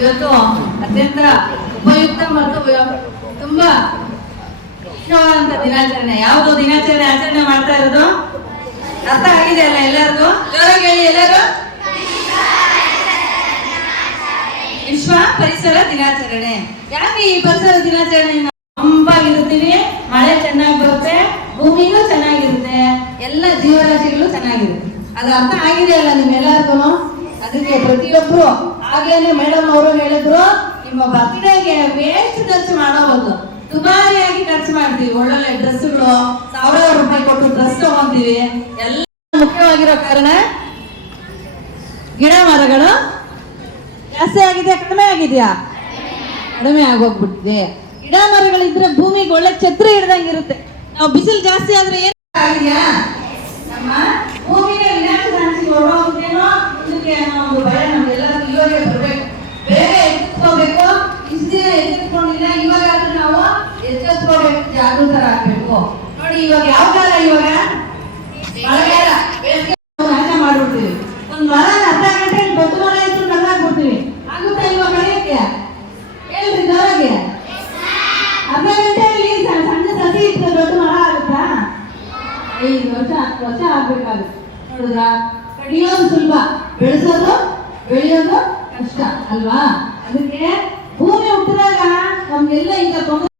ಇವತ್ತು ಅತ್ಯಂತ ಉಪಯುಕ್ತ ಮತ್ತು ತುಂಬಾ ಮುಖ್ಯವಾದಂತ ದಿನಾಚರಣೆ. ಯಾವುದು ದಿನಾಚರಣೆ ಆಚರಣೆ ಮಾಡ್ತಾ ಇರೋದು? ಅರ್ಥ ಆಗಿದೆ ಅಲ್ಲ ಎಲ್ಲರಿಗೂ? ಜೋರಾಗಿ ಹೇಳಿ ಎಲ್ಲರೂ. ವಿಶ್ವ ಪರಿಸರ ದಿನಾಚರಣೆ. ಯಾಕೆ ಈ ಪರಿಸರ ದಿನಾಚರಣೆ ತಂಪಾಗಿರ್ತೀವಿ ಮಳೆ ಚೆನ್ನಾಗಿ ಬರುತ್ತೆ, ಭೂಮಿನೂ ಚೆನ್ನಾಗಿರುತ್ತೆ, ಎಲ್ಲ ಜೀವರಾಶಿಗಳು ಚೆನ್ನಾಗಿರುತ್ತೆ. ಅದು ಅರ್ಥ ಆಗಿದೆ ಅಲ್ಲ ನಿಮ್ಮೆಲ್ಲರಿಗೂ? ಅದಕ್ಕೆ ಪ್ರತಿಯೊಬ್ರು, ಹಾಗೇನೆ ಮೇಡಮ್ ಅವರು ಹೇಳಿದ್ರು, ನಿಮ್ಮ ಬರ್ತ್ಡೇಗೆ ವೇಸ್ಟ್ ಖರ್ಚು ಮಾಡಬಹುದು ದುಬಾರಿಯಾಗಿ ಖರ್ಚು ಮಾಡ್ತೀವಿ. ಒಳ್ಳೊಳ್ಳೆ ಡ್ರೆಸ್ಗಳು ಸಾವಿರಾರು ರೂಪಾಯಿ ಕೊಟ್ಟು ಡ್ರೆಸ್ ತಗೊಂತೀವಿ. ಎಲ್ಲ ಮುಖ್ಯವಾಗಿರೋ ಕಾರಣ ಗಿಡ ಮರಗಳು ಜಾಸ್ತಿ ಆಗಿದೆಯಾ, ಕಡಿಮೆ ಆಗಿದೆಯಾ? ಕಡಿಮೆ ಆಗೋಗ್ಬಿಟ್ಟಿದೆ. ಗಿಡ ಮರಗಳಿದ್ರೆ ಭೂಮಿಗೆ ಒಳ್ಳೆ ಛತ್ರಿ ಹಿಡ್ದಂಗಿರುತ್ತೆ ನಾವು ಬಿಸಿಲು ಜಾಸ್ತಿ ಆದ್ರೆ ಏನ್ ಆಗಿದೆಯಾ ನಮ್ಮ ಭೂಮಿಗೆ ವಿನಾಶ ಹಂಚಿ ಹೊರಡೋದೇನೋ ಮುಂದಕ್ಕೆ ಅನ್ನೋ ಒಂದು ಭಯ ನಮ್ಗೆಲ್ಲರಿಗೂ ಇವಾಗೆ ಬರ್ಬೇಕು ಬೇಗ ಎಚ್ಚೆತ್ಕೋಬೇಕು ಇಷ್ಟು ದಿನ ಎಚ್ಚೆತ್ಕೊಂಡಿಲ್ಲ ಇವಾಗ ಆದ್ರೂ ನಾವು ಎಚ್ಚೆತ್ಕೋಬೇಕು ಜಾಗೃತರಾಗಬೇಕು ನೋಡಿ, ಇವಾಗ ಯಾವ ಕಾಲ ಇವಾಗ? ಮಳೆಗಾಲ. ನಾಶ ಮಾಡ್ಬಿಡ್ತೀವಿ. ಒಂದ್ ಮರ ಅರ್ಧ ಗಂಟೆ ದೊಡ್ಡ ಮರ ಇಟ್ಟು ಕಲ್ಲಾಕ್ಬಿಡ್ತೀವಿ ಆಗುತ್ತಾ ಇವಾಗ ಕಳೆಯಕ್ಕೆ ಹೇಳ್ರಿ ಜೋರಾಗಿ? ಅರ್ಧ ಗಂಟೆಯಲ್ಲಿ ಸಣ್ಣ ಸಸಿ ಇಟ್ಟು ದೊಡ್ಡ ಮರ ಆಗುತ್ತಾ? ಐದು ವರ್ಷ ಹತ್ತು ವರ್ಷ ಆಗ್ಬೇಕಾಗುತ್ತೆ. ನೋಡಿದ್ರಾ? ಕಡಿಯೋದು ಸುಲಭ. ಬೆಳೆಸೋದು, ಬೆಳೆಯೋದು ಕಷ್ಟ, ಅಲ್ವಾ? ಅದಕ್ಕೆ ಭೂಮಿ ಹುಟ್ಟಿದಾಗ ನಮ್ಗೆಲ್ಲ ಈಗ ತೊಂದರೆ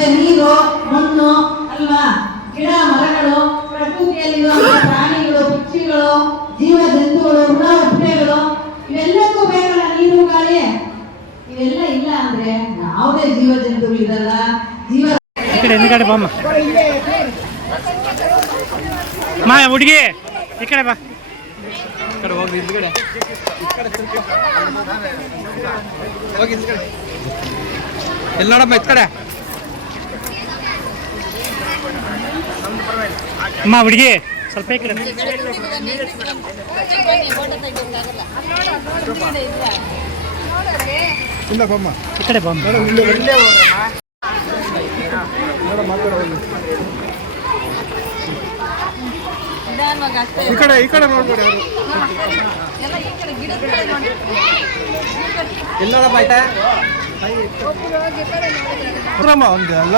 ಮತ್ತೆ ನೀರು ಮಣ್ಣು ಅಲ್ವಾ? ಗಿಡ ಮರಗಳು ಪ್ರಕೃತಿಯಲ್ಲಿರುವಂತಹ ಪ್ರಾಣಿಗಳು ಪಕ್ಷಿಗಳು ಜೀವ ಜಂತುಗಳು ಹುಳ ಹುಟ್ಟೆಗಳು ಇವೆಲ್ಲಕ್ಕೂ ಬೇಕಲ್ಲ ನೀರು ಗಾಳಿ. ಇವೆಲ್ಲ ಇಲ್ಲ ಅಂದ್ರೆ ಯಾವುದೇ ಜೀವ ಜಂತುಗಳು ಇರಲ್ಲ ಜೀವ ಮಾ ಹುಡುಗಿ ಈ ಕಡೆ ಬಾ. ಕಡೆ ಹೋಗಿ ಹಿಂದ್ಗಡೆ ಹೋಗಿ ಹಿಂದ್ಗಡೆ ಎಲ್ಲಿ ನೋಡಮ್ಮ ಈ ಕಡೆ? ಅಮ್ಮ ಹುಡುಗಿ ಸ್ವಲ್ಪ ಈ ಕಡೆ. ಇಲ್ಲ ಬಮ್ಮ. ಈ ಕಡೆ ಬಾಮ್ಮ ಈ ಕಡೆ ಈ ಕಡೆ ನೋಡ್ಬೇಡಿ ಅವರು. ಎಲ್ಲ ಆಯ್ತಾ? ಒಂದು ಅಲ್ಲ